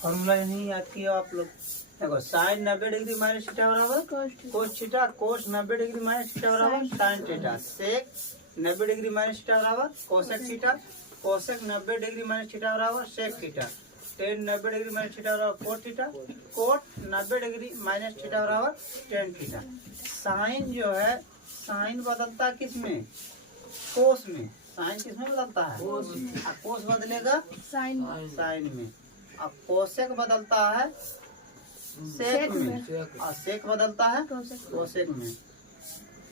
Formula नहीं याद किया आप लोग। देखो साइन 90 डिग्री माइनस थीटा बराबर cos theta, cos 90 degree minus theta बराबर sine theta, sec 90 degree minus theta बराबर cosec theta, cosec 90 degree minus theta बराबर sec theta, tan 90 degree minus theta बराबर cot theta, cot 90 degree minus theta बराबर tan theta. Sine जो है, sign बदलता है किस में? कोस में। साइन किस में बदलता है? कोस बदलेगा साइन में। अब कोसेक बदलता है सेक में, और सेक बदलता है कोसेक में।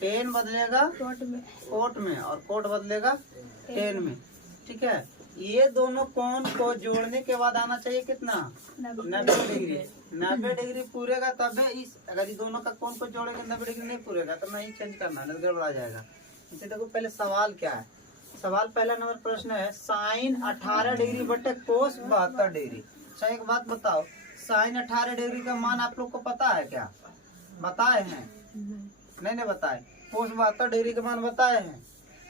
टेन बदलेगा कोट में, और कोट बदलेगा टेन में। ठीक है, ये दोनों कोण को जोड़ने के बाद आना चाहिए कितना? 90 डिग्री। 90 डिग्री पूरेगा तब इस, अगर इस दोनों का कोण को जोड़ेंगे 90 डिग्री नहीं पूरेगा तो नहीं चेंज करना, नहीं गड़बड़ा जाएगा। इसे देखो पहले सवाल क्या है। सवाल पहला नंबर प्रश्न है साइन 18 डिग्री बटे कोस 72 डिग्री। अच्छा एक बात बताओ, साइन 18 डिग्री का मान आप लोग को पता है क्या? बताए हैं? नहीं बताए। कोस 72 डिग्री का मान बताए हैं?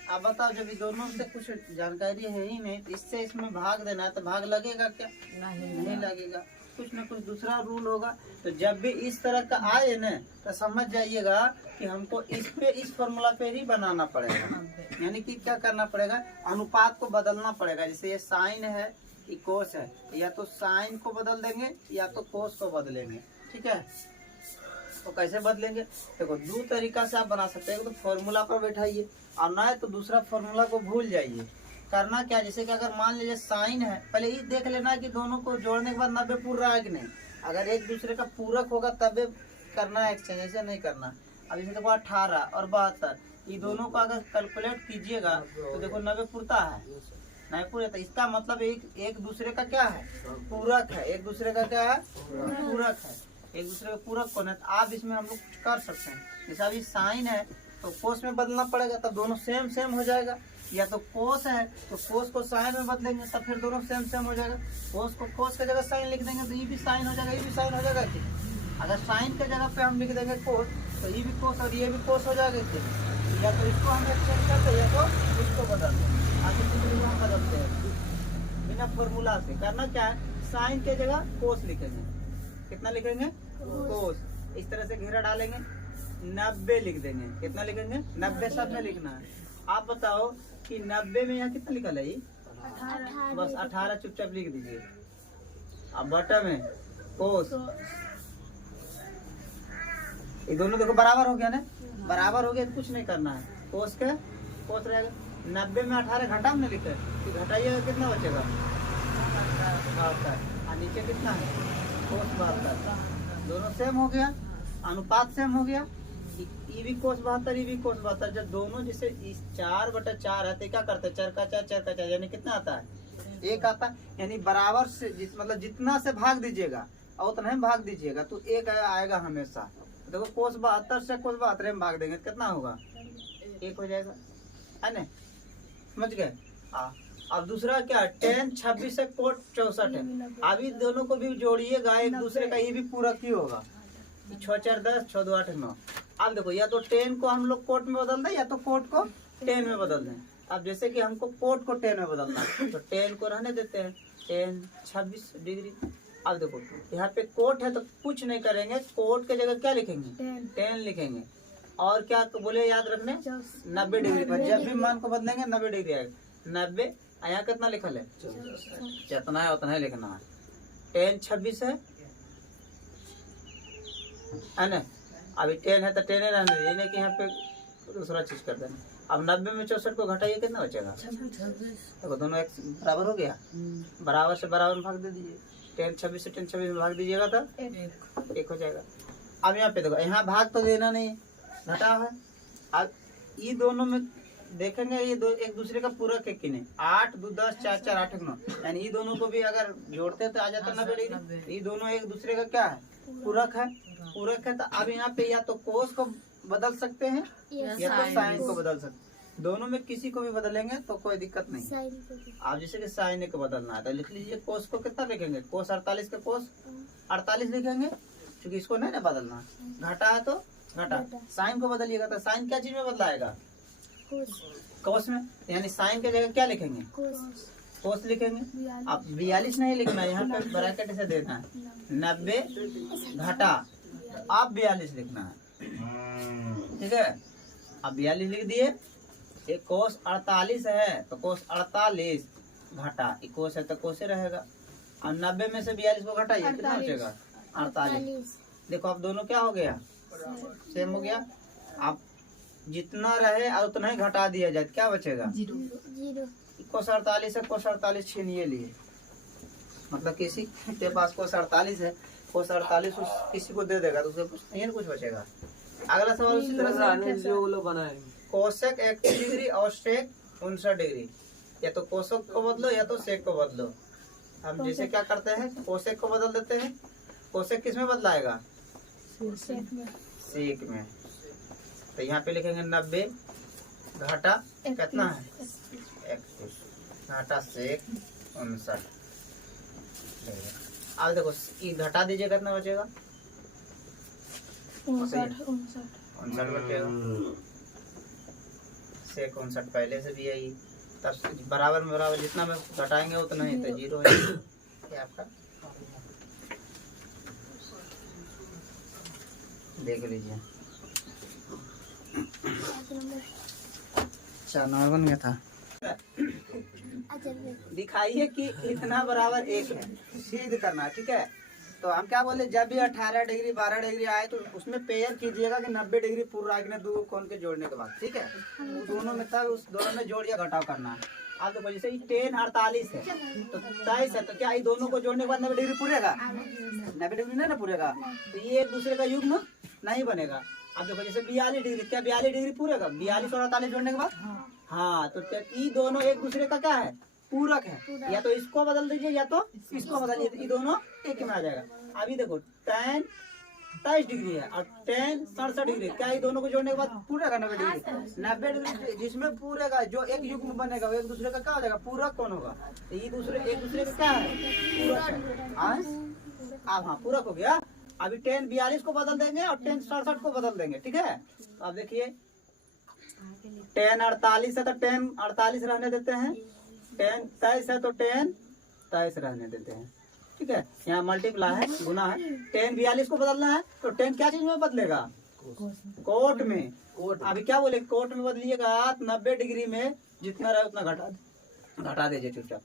आप बताओ, जब इस दोनों से कुछ जानकारी है ही नहीं तो इससे इसमें भाग देना है तो भाग लगेगा क्या? नहीं लगेगा। कुछ न कुछ दूसरा रूल होगा। तो जब भी इस तरह का आए न तो समझ जाइएगा कि हमको इस फॉर्मूला पे ही बनाना पड़ेगा। यानी कि क्या करना पड़ेगा? अनुपात को बदलना पड़ेगा। जैसे ये साइन है, ये कोस है, या तो साइन को बदल देंगे या तो कोस को बदलेंगे। ठीक है, तो कैसे बदलेंगे? देखो दो तरीका से आप बना सकते हैं। तो फॉर्मूला पर बैठाइए और ना तो दूसरा फॉर्मूला को भूल जाइए। करना क्या, जैसे कि अगर मान लीजिए साइन है, पहले ये देख लेना कि दोनों को जोड़ने के बाद 90 पूरा है कि नहीं। अगर एक दूसरे का पूरक होगा तब करना है एक्सचेंज, ऐसे नहीं करना। अब जैसे देखो 18 और 72, ये दोनों का अगर कैलकुलेट कीजिएगा तो देखो 90 पूरता है, नहीं पूरे। तो इसका मतलब एक दूसरे का क्या है? पूरक है। एक दूसरे का क्या है? पूरक है। एक दूसरे का पूरक कौन है? तो आप इसमें हम लोग कुछ कर सकते हैं। जैसे अभी साइन है तो कोस में बदलना पड़ेगा, तब दोनों सेम सेम हो जाएगा। या तो कोस है तो कोस को साइन में बदलेंगे तब फिर दोनों सेम सेम हो जाएगा। कोस को कोस की जगह साइन लिख देंगे तो ये भी साइन हो जाएगा, ये भी साइन हो जाएगा। कि अगर साइन की जगह पे हम लिख देंगे कोस तो ये भी कोस और ये भी कोस हो जाएगा। या तो इसको हम एक्सचेंज करते हैं या तो इसको बदलते हैं। आगे दूसरे को हम बदलते हैं बिना फॉर्मूला से। करना क्या है, साइन की जगह कोस लिखेंगे। कितना लिखेंगे? कोस। इस तरह से घेरा डालेंगे, 90 लिख देंगे। कितना लिखेंगे? 90 सब में लिखना है। आप बताओ कि 90 में यहाँ कितना लिखा है? 18। बस 18 चुपचाप लिख दीजिए। अब बटा में कोस, ये दोनों देखो बराबर हो गया ना। बराबर हो गया तो कुछ नहीं करना है। कोस के कोस रहेगा। 90 में 18 घटा में लिखे तो घटाइएगा, कितना बचेगा? 72। और नीचे कितना है? कोस 72। दोनों सेम हो गया, अनुपात सेम हो गया। ये भी कोस 72, ये भी कोस 72। जब दोनों जैसे 4/4 है तो क्या करते हैं? 4 का 4 यानी कितना आता है? 1 आता है। यानी बराबर से मतलब जितना से भाग दीजिएगा और उतना ही भाग दीजिएगा तो 1 आएगा हमेशा। देखो कोस 72 से कोस 72 में भाग देंगे कितना होगा? 1 हो जाएगा, है ना? समझ गए? अब दूसरा क्या? tan 26 से कोट 64 है। अभी दोनों को भी जोड़िएगा, एक दूसरे का ये भी पूरक ही होगा। 6 4 10, 6 2 8 9। अब देखो या तो tan को हम लोग कोट में बदल दें या तो कोट को tan में बदल दें। अब जैसे कि हमको कोट को tan में बदलना है तो tan को रहने देते हैं, tan 26 डिग्री। अब देखो यहाँ पे कोट है तो कुछ नहीं करेंगे, कोट के जगह क्या लिखेंगे? tan लिखेंगे। और क्या बोले याद रखने? 90 डिग्री पर जब भी मान को बदलेंगे 90 डिग्री आएगा। 90 यहाँ कितना लिखल है? जितना है उतना ही लिखना है। tan 26 है ना। अभी 10 है तो 10 ही रहने दीजिए, नहीं कि यहाँ पे दूसरा चीज कर देना। अब 90 में 64 को घटाइए, कितना बचेगा? देखो दोनों एक बराबर हो गया। बराबर से बराबर में भाग दे दीजिए। 10 26 से 10 26 में भाग दीजिएगा तो 1 हो जाएगा। अब यहाँ पे देखो, यहाँ भाग तो देना नहीं, घटा है। अब ये दोनों में देखेंगे ये दो एक दूसरे का पूरक है कि नहीं। 8 2 10 4 4 8 9, यानी ये दोनों को भी अगर जोड़ते तो आ जाता 90 डिग्री। ये दोनों एक दूसरे का क्या है? पूरक है। पूरक है तो अब यहाँ पे या तो कोस को बदल सकते हैं या तो साइन को बदल सकते हैं। दोनों में किसी को भी बदलेंगे तो कोई दिक्कत नहीं। आप जैसे कि साइन को बदलना है तो लिख लीजिए। कोस को कितना लिखेंगे? कोस 48 का कोस 48 लिखेंगे, क्योंकि इसको नहीं ना बदलना। घटा है तो घटा। साइन को बदलिएगा तो साइन क्या चीज में बदलाएगा? कोस में। यानी साइन की जगह क्या लिखेंगे? कोस लिखेंगे। अब 42 नहीं लिखना है, यहाँ पे ब्रैकेट से देना है 90 घटा अब 42 लिखना है, ठीक है। अब 42 लिख दिए। एक कोस 48 है तो कोस 48 घटा, कोस है तो कोसे रहेगा। और 90 में से 42 को घटाइए, कितना बचेगा 48। देखो अब दोनों क्या हो गया, सेम हो गया। अब जितना रहे और उतना ही घटा दिया जाए, क्या बचेगा 0। कोस 48 है, कोस 48 छीनिए लिए, मतलब किसी के पास कोस 48 है, कोस 48 किसी को दे देगा तो उसको कुछ नहीं कुछ बचेगा। अगला सवाल उसी तरह से कोसेक 31 डिग्री और सेक 59 डिग्री, या तो कोसेक को बदलो या तो सेक को बदलो। हम जैसे क्या करते हैं, कोसेक को बदल देते हैं। कोसेक किस में बदलाएगा, सेक में। तो यहाँ पे लिखेंगे 90 घटा कितना है 31 घटा सेक 59। अब देखो ये घटा दीजिए, कितना बचेगा 59 बचेगा। सेक 59 पहले से भी है, तब बराबर में बराबर जितना में घटाएंगे उतना ही तो 0 है। ये आपका देख लीजिए। अच्छा नॉर्मल में था। दिखाइए कि इतना बराबर 1 है, सिद्ध करना, ठीक है। तो हम क्या बोले, जब भी 18 डिग्री 12 डिग्री आए तो उसमें पेयर कीजिएगा कि 90 डिग्री पूरा दो कोण के जोड़ने के बाद, ठीक है। दोनों में तब उस दोनों में जोड़ या घटाव करना है। आप देखो जैसे 10 48 है तो 23 है, तो क्या ये दोनों को जोड़ने के बाद 90 डिग्री पूरेगा, 90 डिग्री नहीं ना पूरेगा, तो ये एक दूसरे का युग्म नहीं बनेगा। अब देखो जैसे 42 डिग्री, क्या 42 डिग्री पूरेगा 42 और 48 जोड़ने के बाद, हाँ। तो ये दोनों एक दूसरे का क्या है, पूरक है। या तो इसको बदल दीजिए या तो इसको बदलिए, ये दोनों एक में आ जाएगा। अभी देखो tan 23 डिग्री है और tan 67 डिग्री, क्या ये दोनों को जोड़ने के बाद पूरेगा 90 डिग्री। 90 डिग्री जिसमें पूरेगा, जो एक युग्म बनेगा वो एक दूसरे का क्या हो जाएगा, पूरक कौन होगा, तो ये दूसरे एक दूसरे का क्या है, पूरक है। अब हाँ पूरक हो गया। अभी tan 42 को बदल देंगे और tan 67 को बदल देंगे, ठीक है। तो अब देखिए tan 48 है तो tan 48 रहने देते हैं, tan 23 है तो tan 23 रहने देते हैं, ठीक है। यहाँ मल्टीप्लाई है, गुना है। tan 42 को बदलना है तो tan क्या चीज में बदलेगा, कोट में। अभी क्या बोले, कोट में बदलिएगा 90 डिग्री में जितना रहे उतना घटा दीजिए चुपचाप।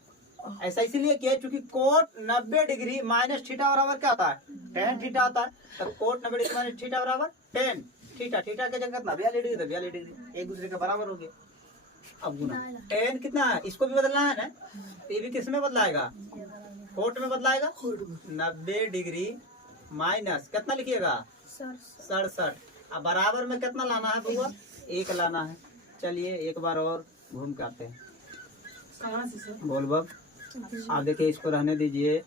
ऐसा इसीलिए किया क्योंकि कोट 90 डिग्री माइनस थीटा बराबर क्या होता है, tan थीटा होता है। तो कोट 90 डिग्री माइनस थीटा बराबर tan थीटा, थीटा के जगह कितना 42 डिग्री, तो 42 डिग्री एक दूसरे के बराबर हो गया। अब गुना tan कितना है, इसको भी बदलना है ना, ये भी किस में बदलाएगा, कोट में बदलाएगा। 90 डिग्री माइनस कितना लिखिएगा 67। अब बराबर में कितना लाना है बुआ, 1 लाना है। चलिए एक बार और घूम के आते हैं, बोल बब। आप देखिए इसको रहने दीजिए,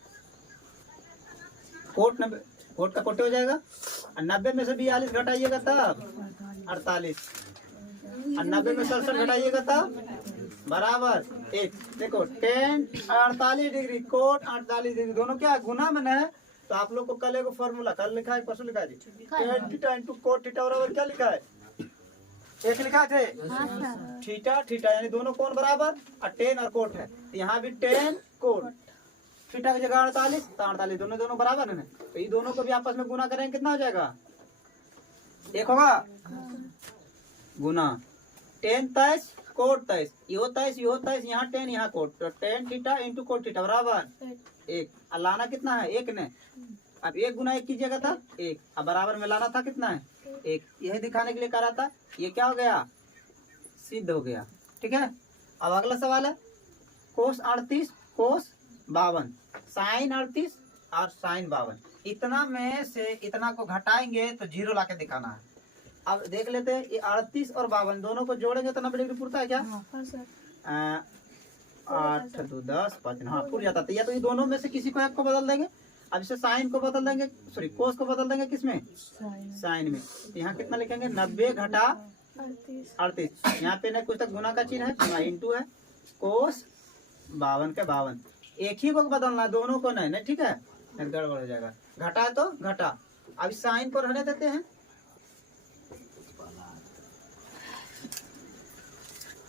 कोट 90 कोट का कोटे हो जाएगा। और 90 में से 42 घटाइएगा तब 48, और 90 में 67 घटाइएगा तब बराबर 1। देखो tan 48 डिग्री कोट 48 डिग्री दोनों क्या गुना में है। तो आप लोग को कल एक फॉर्मूला कल लिखा है, परसों लिखा है जी, tan theta into cot theta बराबर क्या लिखा है, एक लिखा थे थीटा थीटा, यानी दोनों कोण बराबर और tan और कोट है। यहाँ भी tan कोट, थीटा की जगह 48 तो 48 दोनों बराबर है ना। तो ये दोनों को भी आपस में गुना करेंगे, कितना हो जाएगा, 1 होगा गुना tan 23 कोट 23, यो 23 यहाँ tan यहाँ कोट, तो tan theta into cot theta बराबर 1। और लाना कितना है 1 ने, अब 1 गुना 1 कीजिएगा था 1, अब बराबर में लाना था कितना है 1। यही दिखाने के लिए कह रहा था, ये क्या हो गया सिद्ध हो गया, ठीक है। अब अगला सवाल है कोस 38 कोस 52 साइन 38 और साइन 52, इतना में से इतना को घटाएंगे तो 0 ला के दिखाना है। अब देख लेते हैं, ये 38 और 52 दोनों को जोड़ेंगे तो 90 डिग्री पूरता है क्या, 8 2 10 5, हाँ पूर जाता है। या तो ये दोनों में से किसी को एक को बदल देंगे। अब इसे साइन को बदल देंगे, सॉरी कोस को बदल देंगे किसमें, साइन में। यहाँ कितना लिखेंगे 90 घटा 38, यहाँ पे ना कुछ तक गुना का चिन्ह है, गुना इंटू है, कोस 52 के 52, एक ही को बदलना है दोनों को नहीं, ठीक है, गड़बड़ हो जाएगा। घटा है तो घटा। अब साइन को रहने देते हैं,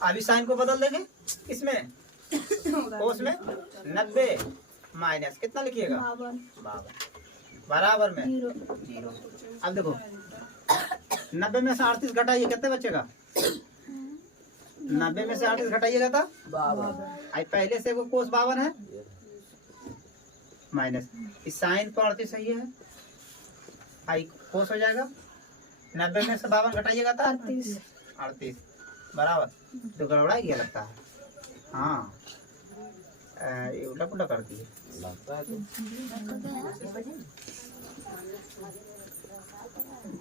अभी साइन को बदल देंगे इसमें कोस में 90 माइनस कितना लिखिएगा 52 बराबर में 0। अब देखो 90 में से 38 घटाइए कितने बचेगा 90 में से 38 घटाइएगा था 52। पहले से वो कोस 52 है माइनस इस साइन पर 38 सही है आई कोस हो जाएगा 90 में से 52 घटाइएगा था 38 बराबर तो गड़बड़ा गया लगता है। हाँ ये उल्टा पुल्टा कर दिए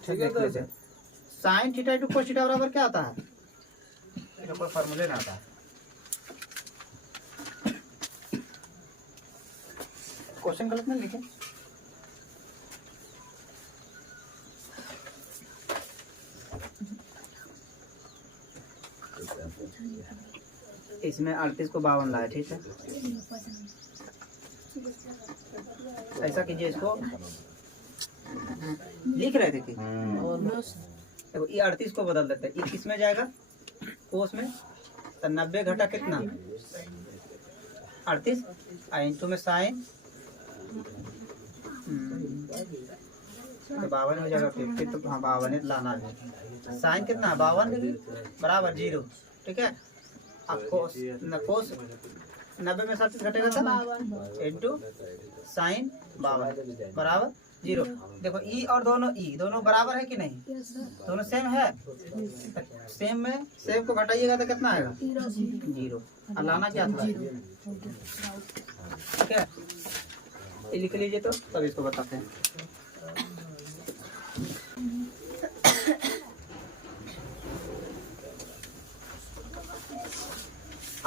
ठीक है। Sine theta two cos theta बराबर क्या होता है कोई फॉर्मूले ना आता है। क्वेश्चन गलत नहीं लिखे इसमें 38 को 52 लाया ठीक है। ऐसा कीजिए इसको लिख रहे थे कि देखो ये 38 को बदल देते हैं ये किस में जाएगा कोस में तो 90 घटा कितना 38 इंटू में साइन तो 52 हो जाएगा फिर तो हाँ 52 लाना है साइन कितना 52 बराबर 0 ठीक है। अब कोस 90 में 37 घटेगा था इंटू साइन 52 बराबर 0। देखो ई और दोनों बराबर है कि नहीं दोनों सेम है सेम में सेम को घटाइएगा तो कितना आएगा 0 और लाना क्या था ठीक है। ये लिख लीजिए तो तब इसको बताते हैं।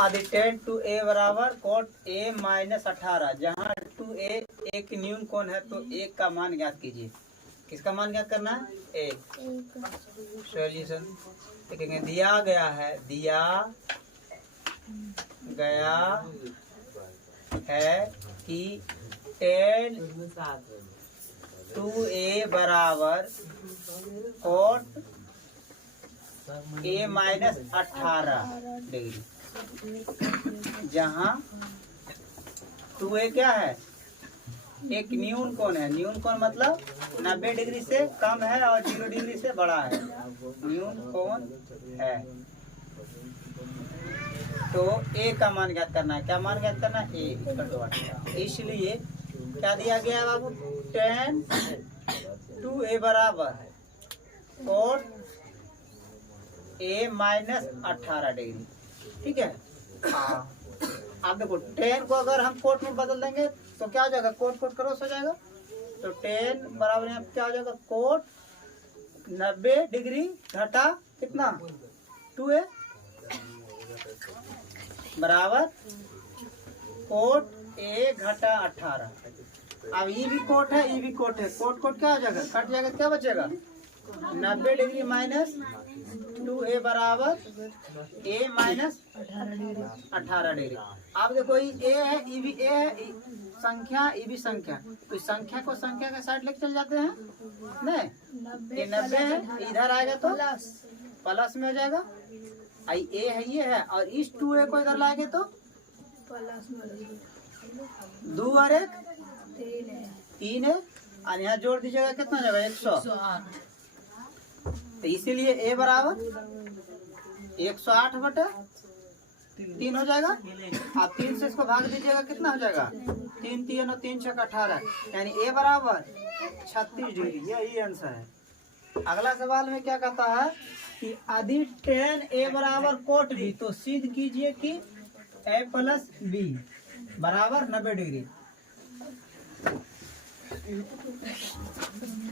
आदि 10 to a बराबर cot a माइनस 18 जहाँ 2a एक न्यून कोण है तो एक का मान ज्ञात कीजिए। किसका मान ज्ञात करना है एक सॉल्यूशन देखेंगे दिया गया है कि 10 2a बराबर cot a माइनस 18 डिग्री जहाँ 2a क्या है एक न्यून कोण है न्यून कोण मतलब 90 डिग्री से कम है और 0 डिग्री से बड़ा है न्यून कोण है। तो a का मान ज्ञात करना है क्या मान ज्ञात करना है a इसलिए क्या दिया गया है बाबू 10 2a बराबर cot a माइनस 18 डिग्री ठीक है। हाँ अब देखो 10 को अगर हम कोट में बदल देंगे तो क्या हो जाएगा कोट क्रॉस हो जाएगा तो 10 बराबर यहाँ क्या हो जाएगा कोट 90 डिग्री घटा कितना 2a बराबर कोट a घटा 18। अब ये भी कोट है ये भी कोट है कोट क्या हो जाएगा कट जाएगा क्या बचेगा 90 डिग्री माइनस 2a बराबर a माइनस 18 डिग्री। अब देखो ये a है ये भी a है संख्या ये भी संख्या तो संख्या को संख्या के साथ लेके चल जाते हैं नहीं ये 90 है इधर आएगा तो प्लस में हो जाएगा आई a है ये है और इस 2a को इधर लाएंगे तो 2 और 1 3 है और यहाँ जोड़ दीजिएगा कितना जाएगा 100 तो इसीलिए a बराबर 108 बटे 3 हो जाएगा। आप 3 से इसको भाग दीजिएगा कितना हो जाएगा 3 3 और 3 6 18 यानी a बराबर 36 डिग्री यही आंसर है। अगला सवाल में क्या कहता है कि यदि 10a बराबर कोट b तो सिद्ध कीजिए कि a प्लस b बराबर 90 डिग्री।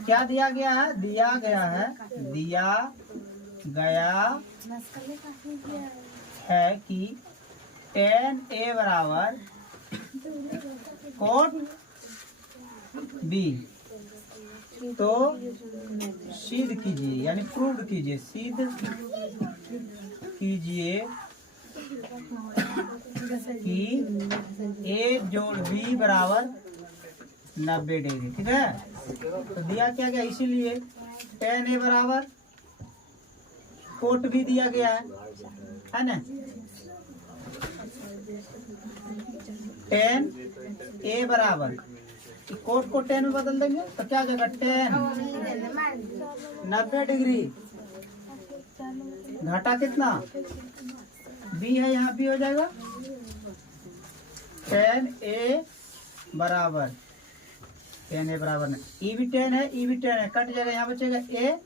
क्या दिया गया है कि 10a बराबर कोट b तो सिद्ध कीजिए यानी प्रूव कीजिए कि a जोड़ b बराबर 90 डिग्री ठीक है। तो दिया क्या गया इसीलिए 10a बराबर कोट भी दिया गया है ना टेन ए बराबर, कोट को टेन में बदल देंगे तो क्या हो जाएगा, टेन 90 डिग्री घटा कितना, बी है यहाँ भी हो जाएगा, टेन ए बराबर, टेन ए बराबर नहीं, ई भी टेन है, ई भी टेन है, कट जाएगा, यहाँ बचेगा ए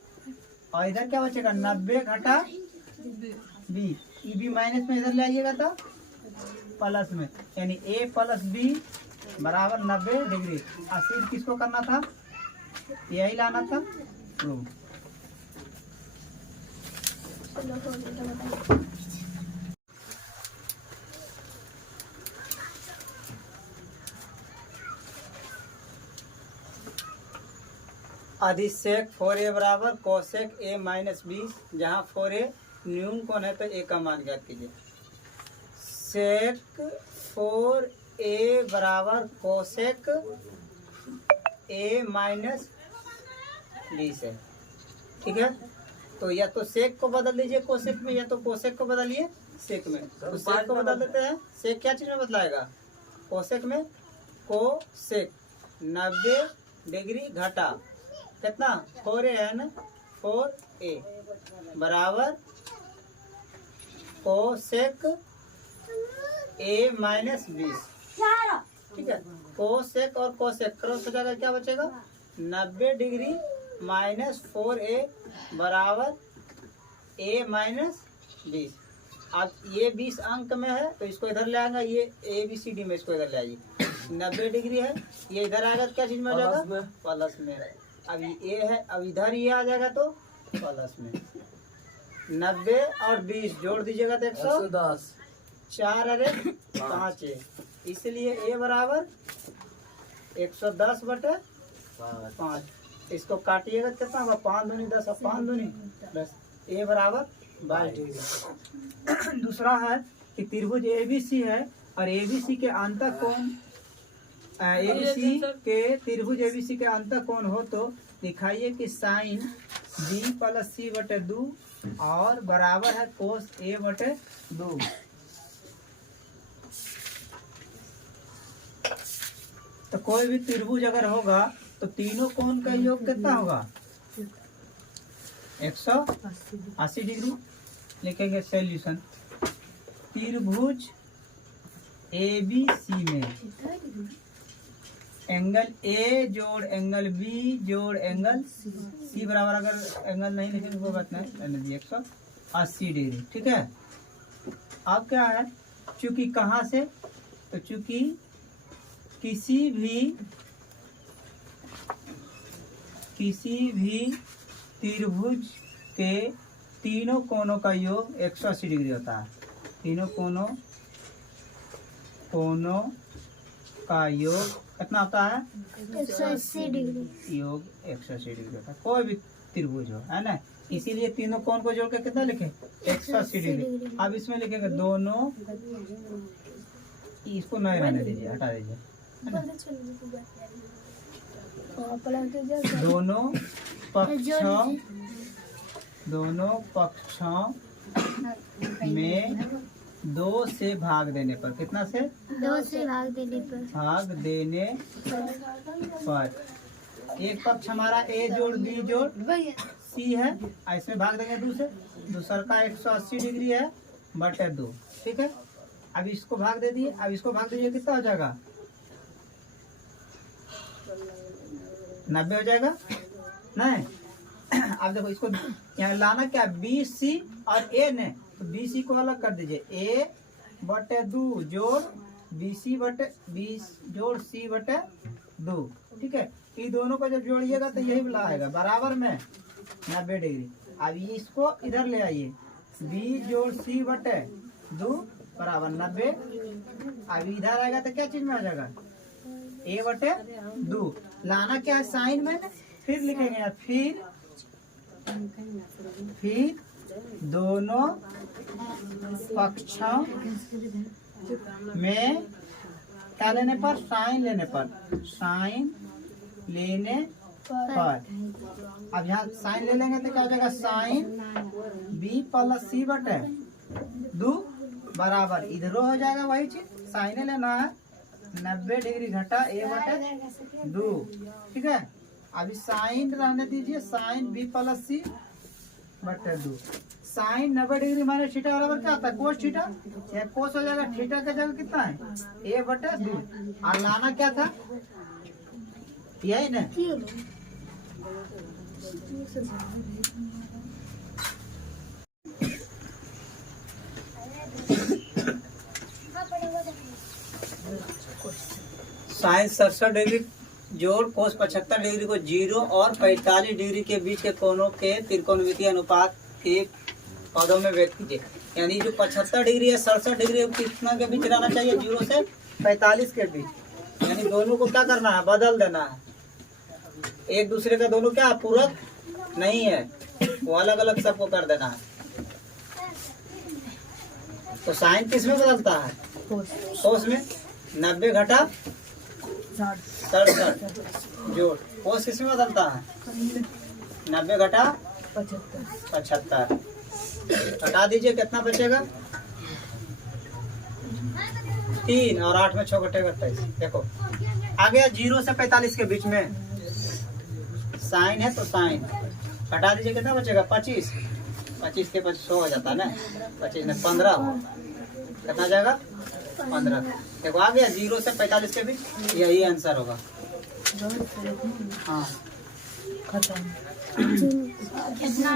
और इधर क्या बचेगा, 90 घटा बी, ई बी माइनस में इधर ले आइएगा तो प्लस में, यानी ए प्लस बी बराबर 90 डिग्री। असील किसको करना था, यही लाना था, प्रूव। अधिसेक 4a बराबर कोसेक a माइनस 20, जहाँ 4a न्यून कोण है तो a का मान ज्ञात कीजिए। सेक 4a बराबर कोसेक a माइनस 20 है, ठीक है। तो या तो सेक को बदल दीजिए कोसेक में, या तो कोसेक को बदलिए सेक में। तो सेक को बदल देते हैं, सेक क्या चीज में बदलाएगा, कोसेक में, कोसेक 90 डिग्री घटा कितना, 4a है ना, 4a बराबर कोसेक a माइनस 20, ठीक है। कोसेक और कोसेक क्रॉस हो जाएगा, क्या बचेगा, 90 डिग्री माइनस 4a बराबर a माइनस 20। अब ये 20 अंक में है तो इसको इधर ले आएगा, ये ABCD में इसको इधर ले आइए, 90 डिग्री है, ये इधर आएगा तो क्या चीज में आ जाएगा, प्लस में। अब ये है, अब इधर ये आ जाएगा तो प्लस में। 90 और 20 जोड़ दीजिएगा तो 110, 4 अरे 5 है, इसलिए a बराबर 110 बटे 5। इसको काटिएगा कितना होगा, 5 दूनी 10, 5 दूनी 10, a बराबर 22 डिग्री। दूसरा है कि त्रिभुज ABC है और ABC के अंतः कोण, ABC के त्रिभुज ABC के अंतः कोण हो तो दिखाइए कि साइन B प्लस C बटे 2 और बराबर है कोस A बटे 2। तो कोई भी त्रिभुज अगर होगा तो तीनों कोण का योग कितना होगा, 180 डिग्री। लिखेंगे सॉल्यूशन, त्रिभुज ABC में एंगल A जोड़ एंगल B जोड़ एंगल C बराबर, अगर एंगल नहीं लिखेंगे वो बात नहीं, 180 डिग्री, ठीक है। अब क्या है, चूंकि कहाँ से, तो चूंकि किसी भी त्रिभुज के तीनों कोणों का योग 180 डिग्री होता है, तीनों कोणों का योग कितना होता है, 180 डिग्री, योग 180 डिग्री होता है, कोई भी त्रिभुज हो, है ना। इसीलिए तीनों कोण को जोड़ के कितना लिखे, 180 डिग्री। अब इसमें लिखेंगे दोनों, इसको नहीं रहने दीजिए, हटा दीजिए, दोनों पक्षों में 2 से भाग देने पर, कितना से, 2 से भाग देने पर एक पक्ष हमारा A जोड़ B जोड़ C है, ऐसे भाग देंगे 2 से, दूसरा का 180 डिग्री है बटे 2, ठीक है। अब इसको भाग दे दिए, अब इसको भाग दीजिए, कितना हो जाएगा, 90 हो जाएगा, नहीं। अब देखो इसको यहाँ लाना क्या, BC और A ने, तो BC को अलग कर दीजिए, A बटे 2 जोड़ BC बटे 20 जोड़ C बटे 2, ठीक है। ये दोनों को जब जोड़िएगा तो यही वाला आएगा, बराबर में 90 डिग्री। अब इसको इधर ले आइए, B जोड़ C बटे 2 बराबर 90। अब इधर आएगा तो क्या चीज में आ जाएगा, A बटे 2, लाना क्या है साइन में, फिर लिखेंगे, फिर दोनों पक्षों में क्या लेने पर, साइन लेने पर, अब यहाँ साइन ले लेंगे तो क्या हो जाएगा, साइन B प्लस C बटे 2 बराबर, इधरो हो जाएगा वही चीज, साइन लेना है 90 डिग्री घटा ए बटे 2। ठीक है, अभी साइन रहने दीजिए, साइन बी प्लस सी बटे 2। साइन 90 डिग्री माइनस थीटा बराबर क्या होता है? Cos theta. या कोस हो जाएगा थीटा का जगह कितना है? ए बटे 2। और लाना क्या था? यही ना। साइन 67 डिग्री जोड़ कोस 75 डिग्री को 0 और 45 डिग्री के बीच के कोणों के त्रिकोणमितीय अनुपात के पदों में व्यक्त कीजिए। यानी जो 75 डिग्री है 67 डिग्री कितना के बीच रहना चाहिए? 0 से 45 के बीच। यानी दोनों को क्या करना है? बदल देना है। एक दूसरे का दोनों क्या पूरक नहीं है, वो अलग अलग सबको कर देना है। तो साइन किस में बदलता है? कोस में। 90 घटा 67 जोड़ कोस किस में बदलता है? 90 घटा 75। हटा दीजिए, कितना बचेगा? 3 और 8 में 6 घटेगा 28। देखो आ गया 0 से 45 के बीच में साइन है, तो साइन हटा दीजिए, कितना बचेगा? 25। 25 के 25 हो जाता है ना, 25 में 15 हो, कितना जाएगा? 15। देखो आ गया 0 से 45 के बीच, यही आंसर होगा। हाँ कितना